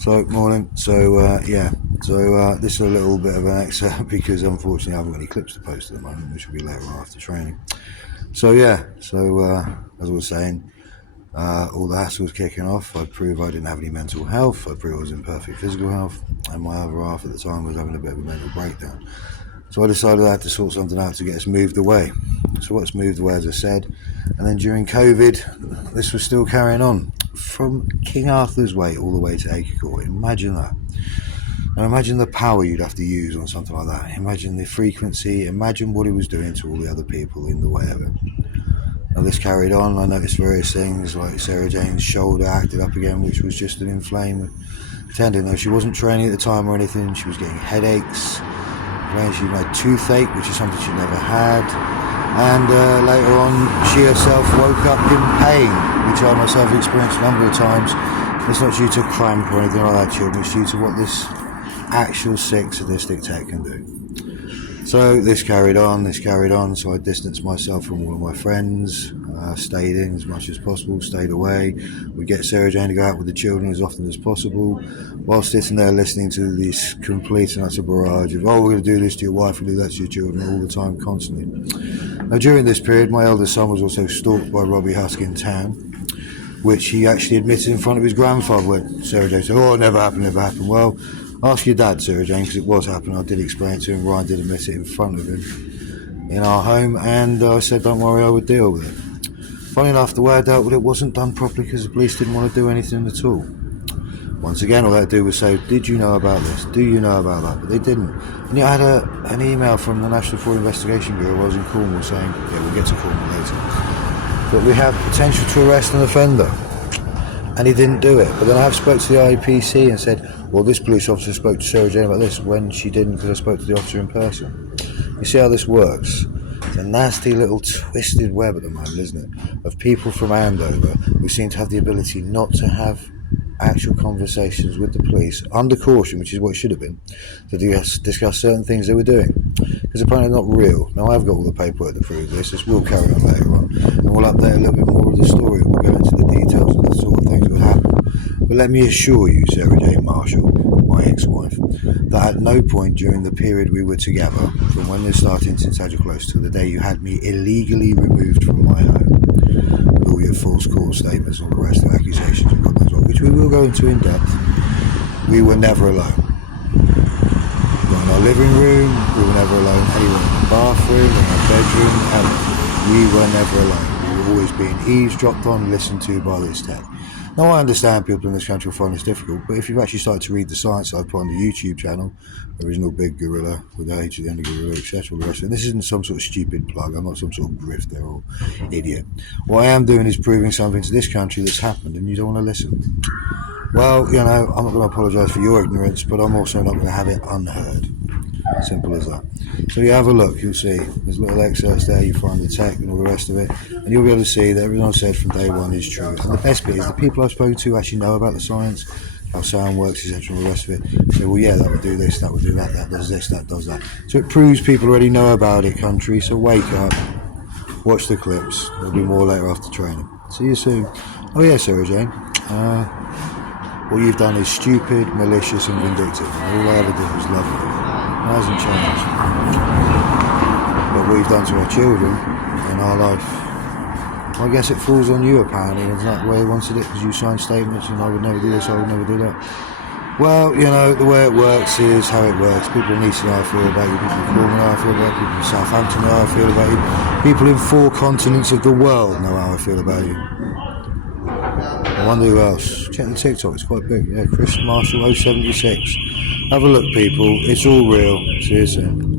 So morning. This is a little bit of an excerpt because unfortunately I haven't got any clips to post at the moment, which will be later on after training. As I was saying, all the hassle was kicking off. I proved I didn't have any mental health. I proved I was in perfect physical health, and my other half at the time was having a bit of a mental breakdown. So I decided I had to sort something out to get us moved away. So what's moved away, as I said, and then during COVID, this was still carrying on from King Arthur's Way all the way to Acre Court. Imagine that. Now imagine the power you'd have to use on something like that. Imagine the frequency. Imagine what it was doing to all the other people in the way of it. Now this carried on. I noticed various things like Sarah Jane's shoulder acted up again, which was just an inflamed tendon. Now she wasn't training at the time or anything. She was getting headaches. She had toothache, which is something she never had, and later on she herself woke up in pain, which I myself experienced a number of times. It's not due to cramp or anything like that, children, it's due to what this actual sick sadistic tech can do. So this carried on, so I distanced myself from all of my friends, stayed in as much as possible, stayed away. We get Sarah Jane to go out with the children as often as possible, while sitting there listening to this complete and utter barrage of, oh, we're going to do this to your wife, we'll do that to your children, all the time, constantly. Now during this period, my eldest son was also stalked by Robbie Husk in town, which he actually admitted in front of his grandfather when Sarah Jane said, oh, it never happened. Well, ask your dad, Sarah Jane, because it was happening. I did explain it to him. Ryan did admit it in front of him in our home, and I said, don't worry, I would deal with it. Funny enough, the way I dealt with it wasn't done properly because the police didn't want to do anything at all. Once again, all they had to do was say, did you know about this? Do you know about that? But they didn't. And yet I had an email from the National Fraud Investigation Bureau. I was in Cornwall saying, yeah, we'll get to Cornwall later, but we have potential to arrest an offender. And he didn't do it. But then I have spoke to the IPC and said, well, this police officer spoke to Sarah Jane about this, when she didn't, because I spoke to the officer in person. You see how this works? It's a nasty little twisted web at the moment, isn't it? Of people from Andover who seem to have the ability not to have actual conversations with the police under caution, which is what it should have been, to discuss certain things they were doing, because apparently not real. Now I've got all the paperwork to prove this will carry on later on, and we'll update a little bit more of the story. We'll go into the details of the sort of things that would happen. But let me assure you, Sarah Jane Marshall, my ex-wife, that at no point during the period we were together, from when this started in St. Close to the day you had me illegally removed from my home, with all your false court statements and all the rest of accusations and God knows what, which we will go into in depth, we were never alone. Not in our living room, we were never alone anywhere in the bathroom, in our bedroom, ever. We were never alone. We were always being eavesdropped on, listened to by this tech. Now I understand people in this country will find this difficult, but if you've actually started to read the science I've put on the YouTube channel, Original.Big.Gorillah, with the H at the end of Gorilla, etc. And this isn't some sort of stupid plug, I'm not some sort of grifter or idiot. What I am doing is proving something to this country that's happened, and you don't want to listen. Well, I'm not going to apologise for your ignorance, but I'm also not going to have it unheard. Simple as that. So you have a look, you'll see there's little excerpts there, you find the tech and all the rest of it, and you'll be able to see that everything I've said from day one is true. And the best bit is the people I've spoken to actually know about the science, how sound works, etc., and all the rest of it. So, well, yeah, that would do this, that would do that, that does this, that does that. So it proves people already know about it, country. So wake up, watch the clips. There'll be more later after training. See you soon. Oh yeah, Sarah Jane. What you've done is stupid, malicious, and vindictive. And all I ever did was love you. It hasn't changed. But what you've done to our children in our life, I guess it falls on you apparently. It's not the way they wanted it, because you signed statements and I would never do this, I would never do that. Well, the way it works is how it works. People in East know how I feel about you, people in Cornwall know how I feel about you, people in Southampton know how I feel about you, people in 4 continents of the world know how I feel about you. I wonder who else. Check the TikTok, it's quite big. Yeah, Chris Marshall 076. Have a look, people. It's all real. See you soon.